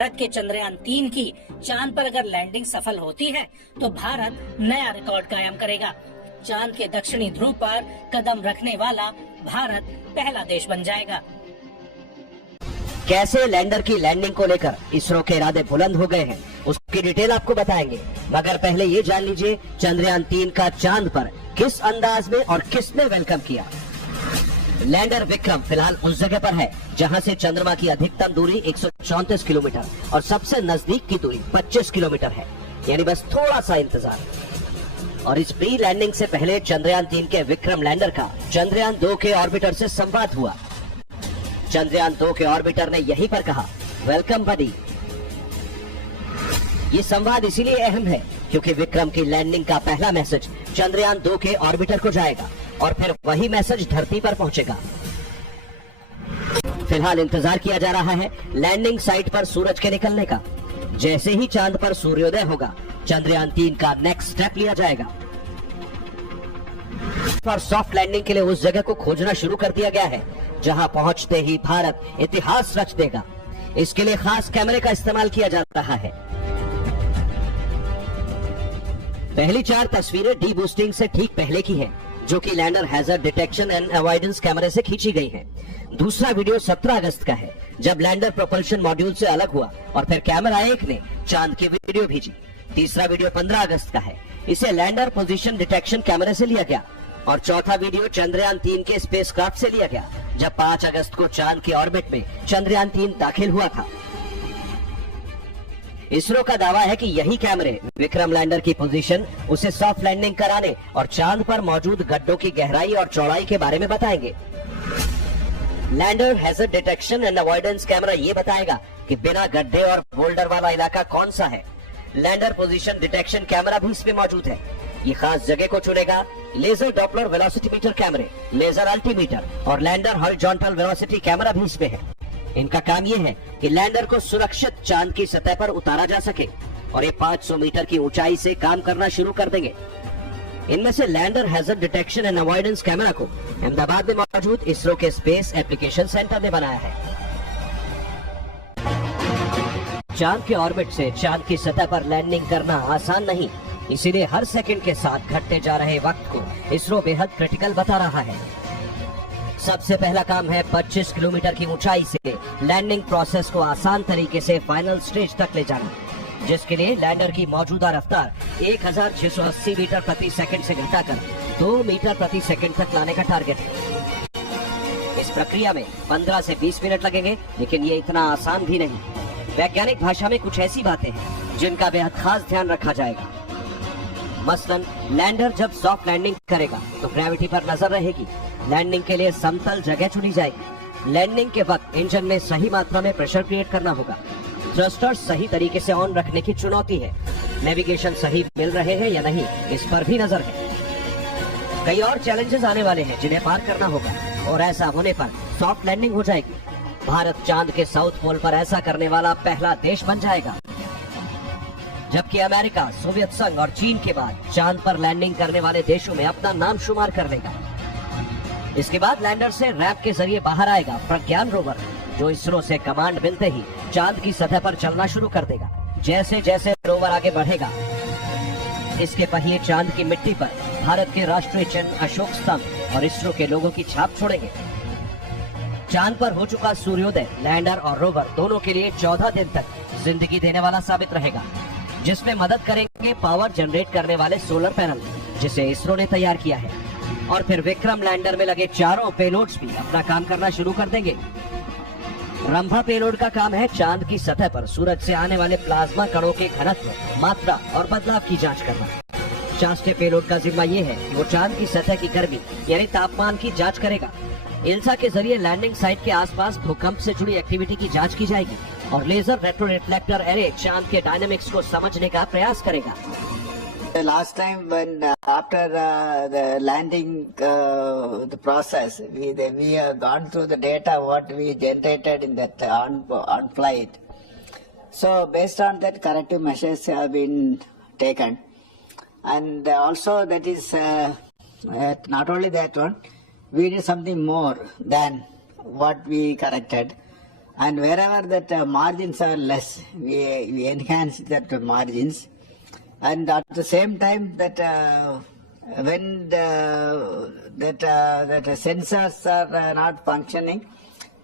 भारत के चंद्रयान 3 की चांद पर अगर लैंडिंग सफल होती है तो भारत नया रिकॉर्ड कायम करेगा। चांद के दक्षिणी ध्रुव पर कदम रखने वाला भारत पहला देश बन जाएगा। कैसे लैंडर की लैंडिंग को लेकर इसरो के इरादे बुलंद हो गए हैं, उसकी डिटेल आपको बताएंगे। मगर पहले ये जान लीजिए चंद्रयान 3 का चांद पर किस अंदाज में और किसने वेलकम किया। लैंडर विक्रम फिलहाल उस जगह पर है जहां से चंद्रमा की अधिकतम दूरी 134 किलोमीटर और सबसे नजदीक की दूरी 25 किलोमीटर है, यानी बस थोड़ा सा इंतजार। और इस प्री लैंडिंग से पहले चंद्रयान 3 के विक्रम लैंडर का चंद्रयान 2 के ऑर्बिटर से संवाद हुआ। चंद्रयान 2 के ऑर्बिटर ने यहीं पर कहा, वेलकम बडी। ये संवाद इसीलिए अहम है क्योंकि विक्रम की लैंडिंग का पहला मैसेज चंद्रयान 2 के ऑर्बिटर को जाएगा और फिर वही मैसेज धरती पर पहुंचेगा। फिलहाल इंतजार किया जा रहा है लैंडिंग साइट पर सूरज के निकलने का। जैसे ही चांद पर सूर्योदय होगा चंद्रयान 3 का नेक्स्ट स्टेप लिया जाएगा। और सॉफ्ट लैंडिंग के लिए उस जगह को खोजना शुरू कर दिया गया है जहां पहुंचते ही भारत इतिहास रच देगा। इसके लिए खास कैमरे का इस्तेमाल किया जा रहा है। पहली 4 तस्वीरें डी बूस्टिंग से ठीक पहले की हैं, जो कि lander hazard detection and avoidance कैमरे से खींची गई हैं। दूसरा वीडियो 17 अगस्त का है, जब लैंडर प्रोपल्शन मॉड्यूल से अलग हुआ और फिर कैमरा 1 ने चांद की वीडियो भेजी। तीसरा वीडियो 15 अगस्त का है, इसे लैंडर पोजीशन डिटेक्शन कैमरे से लिया गया। और चौथा वीडियो चंद्रयान 3 के स्पेसक्राफ्ट से लिया गया, जब 5 अगस्त को चांद के ऑर्बिट में चंद्रयान 3 दाखिल हुआ था। इसरो का दावा है कि यही कैमरे विक्रम लैंडर की पोजीशन, उसे सॉफ्ट लैंडिंग कराने और चांद पर मौजूद गड्ढों की गहराई और चौड़ाई के बारे में बताएंगे। Lander hazard detection and avoidance camera ये बताएगा कि बिना गड्ढे और बोल्डर वाला इलाका कौन सा है। लैंडर पोजीशन डिटेक्शन कैमरा भी इसमें मौजूद है। ये खास जगह को चुनेगा। लेजर डॉपलर वेलोसिटी मीटर कैमरे, लेजर अल्टीमीटर और लैंडर हॉरिजॉन्टल वेलोसिटी कैमरा भी इसमें है। इनका काम ये है कि लैंडर को सुरक्षित चांद की सतह पर उतारा जा सके और ये 500 मीटर की ऊंचाई से काम करना शुरू कर देंगे। इनमें से lander hazard detection and avoidance camera को अहमदाबाद में मौजूद इसरो के स्पेस एप्लीकेशन सेंटर ने बनाया है। चांद के ऑर्बिट से चांद की सतह पर लैंडिंग करना आसान नहीं, इसीलिए हर सेकंड के साथ घटते जा रहे वक्त को इसरो बेहद क्रिटिकल बता रहा है। सबसे पहला काम है 25 किलोमीटर की ऊंचाई से लैंडिंग प्रोसेस को आसान तरीके से फाइनल स्टेज तक ले जाना, जिसके लिए लैंडर की मौजूदा रफ्तार 1680 मीटर प्रति सेकंड से घटाकर 2 मीटर प्रति सेकंड तक लाने का टारगेट है। इस प्रक्रिया में 15 से 20 मिनट लगेंगे, लेकिन ये इतना आसान भी नहीं। वैज्ञानिक भाषा में कुछ ऐसी बातें हैं जिनका बेहद खास ध्यान रखा जाएगा। मसलन लैंडर जब सॉफ्ट लैंडिंग करेगा तो ग्रेविटी पर नजर रहेगी। लैंडिंग के लिए समतल जगह चुनी जाएगी। लैंडिंग के वक्त इंजन में सही मात्रा में प्रेशर क्रिएट करना होगा। थ्रस्टर्स सही तरीके से ऑन रखने की चुनौती है। नेविगेशन सही मिल रहे हैं या नहीं, इस पर भी नजर है। कई और चैलेंजेस आने वाले हैं जिन्हें पार करना होगा और ऐसा होने पर सॉफ्ट लैंडिंग हो जाएगी। भारत चांद के साउथ पोल पर ऐसा करने वाला पहला देश बन जाएगा, जबकि अमेरिका, सोवियत संघ और चीन के बाद चांद पर लैंडिंग करने वाले देशों में अपना नाम शुमार कर लेगा। इसके बाद लैंडर से रैप के जरिए बाहर आएगा प्रज्ञान रोवर, जो इसरो से कमांड मिलते ही चांद की सतह पर चलना शुरू कर देगा। जैसे जैसे रोवर आगे बढ़ेगा, इसके पहिए चांद की मिट्टी पर भारत के राष्ट्रीय चिन्ह अशोक स्तंभ और इसरो के लोगों की छाप छोड़ेंगे। चांद पर हो चुका सूर्योदय लैंडर और रोवर दोनों के लिए 14 दिन तक जिंदगी देने वाला साबित रहेगा, जिसमें मदद करेंगे पावर जनरेट करने वाले सोलर पैनल, जिसे इसरो ने तैयार किया है। और फिर विक्रम लैंडर में लगे चारों पेलोड्स भी अपना काम करना शुरू कर देंगे। रंभा पेलोड का काम है चांद की सतह पर सूरज से आने वाले प्लाज्मा कणों के घनत्व, मात्रा और बदलाव की जांच करना। चांस्टे पेलोड का जिम्मा ये है कि वो चांद की सतह की गर्मी यानी तापमान की जांच करेगा। इल्सा के जरिए लैंडिंग साइट के आसपास भूकंप से जुड़ी एक्टिविटी की जांच की जाएगी और लेजर रेट्रो रिफ्लेक्टर एरे चांद के डायनामिक्स को समझने का प्रयास करेगा। The last time when after the landing the process, we have gone through the data what we generated in that on flight. So based on that, corrective measures have been taken, and also that is not only that one, we did something more than what we corrected. and wherever that margins are less, we enhance that margins, and at the same time that when that sensors are not functioning,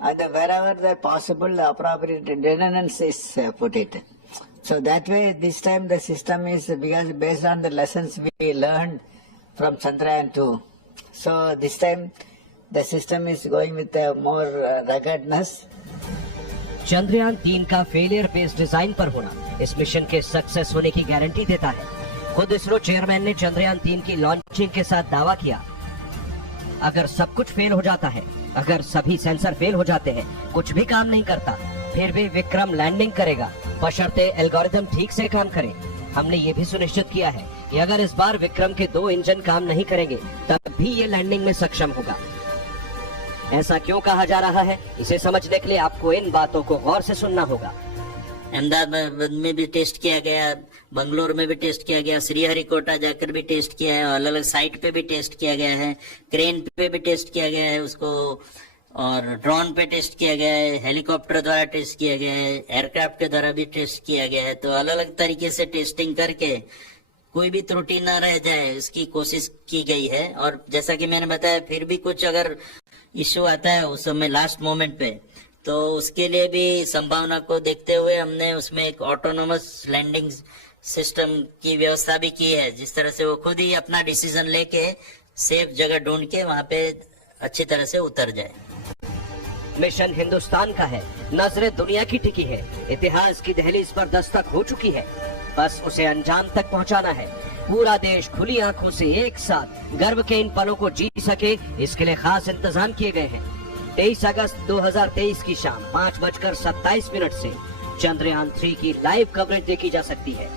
and wherever the possible appropriate redundancy is put it. So that way, this time the system is, because based on the lessons we learned from Chandrayaan 2. So this time the system is going with a more ruggedness. Chandrayaan 3 का failure based design पर होना इस mission के success होने की guarantee देता है। खुद इसरो चेयरमैन ने चंद्रयान 3 की लॉन्चिंग के साथ दावा किया, अगर सब कुछ फेल हो जाता है, अगर सभी सेंसर फेल हो जाते हैं, कुछ भी काम नहीं करता, फिर भी विक्रम लैंडिंग करेगा, बशर्ते एल्गोरिथम ठीक से काम करे। हमने ये भी सुनिश्चित किया है कि अगर इस बार विक्रम के 2 इंजन काम नहीं करेंगे, तब भी ये लैंडिंग में सक्षम होगा। ऐसा क्यों कहा जा रहा है, इसे समझने के लिए आपको इन बातों को गौर से सुनना होगा। अहमदाबाद में भी टेस्ट किया गया, बंगलोर में भी टेस्ट किया गया, श्रीहरिकोटा जाकर भी टेस्ट किया है, अलग अलग साइट पे भी टेस्ट किया गया है, क्रेन पे भी टेस्ट किया गया है उसको, और ड्रोन पे टेस्ट किया गया है, हेलीकॉप्टर द्वारा टेस्ट किया गया है, एयरक्राफ्ट के द्वारा भी टेस्ट किया गया है। तो अलग अलग तरीके से टेस्टिंग करके कोई भी त्रुटि न रह जाए इसकी कोशिश की गई है। और जैसा कि मैंने बताया, फिर भी कुछ अगर इश्यू आता है उस समय लास्ट मोमेंट पे, तो उसके लिए भी संभावना को देखते हुए हमने उसमें एक ऑटोनोमस लैंडिंग सिस्टम की व्यवस्था भी की है, जिस तरह से वो खुद ही अपना डिसीजन लेके सेफ जगह ढूंढ के वहां पे अच्छी तरह से उतर जाए। मिशन हिंदुस्तान का है, नजरें दुनिया की टिकी है, इतिहास की दहलीज पर दस्तक हो चुकी है, बस उसे अंजाम तक पहुंचाना है। पूरा देश खुली आंखों से एक साथ गर्व के इन पलों को जी सके, इसके लिए खास इंतजाम किए गए हैं। 23 अगस्त 2023 की शाम 5:27 से चंद्रयान 3 की लाइव कवरेज देखी जा सकती है।